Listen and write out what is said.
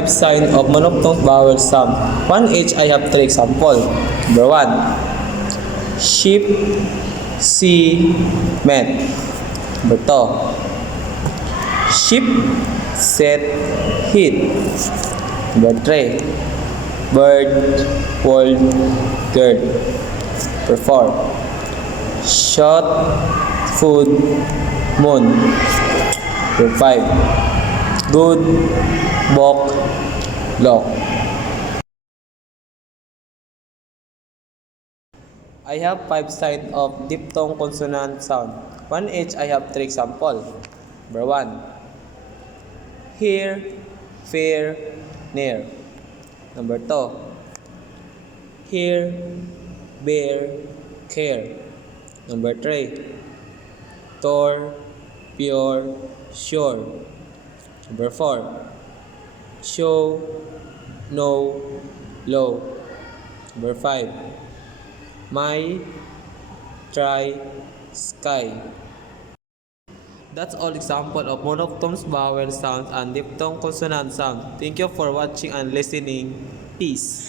5 signs of monophthong vowel sound. 1 each, I have 3 examples. Number 1. Sheep, sea, met. Number 2. Sheep, set, hit. Number 3. Bird, world, gird. Number 4. Shot, food, moon. Number 5. Good, walk, lock. I have 5 signs of diphthong consonant sound. 1 each, I have 3 examples. Number 1. Here, fear, near. Number 2. Here, bear, care. Number 3. Tor, pure, sure. Number 4. Show, no, low. Number 5. My, try, sky. That's all example of monophthong vowel sounds and diphthong consonant sound. Thank you for watching and listening. Peace.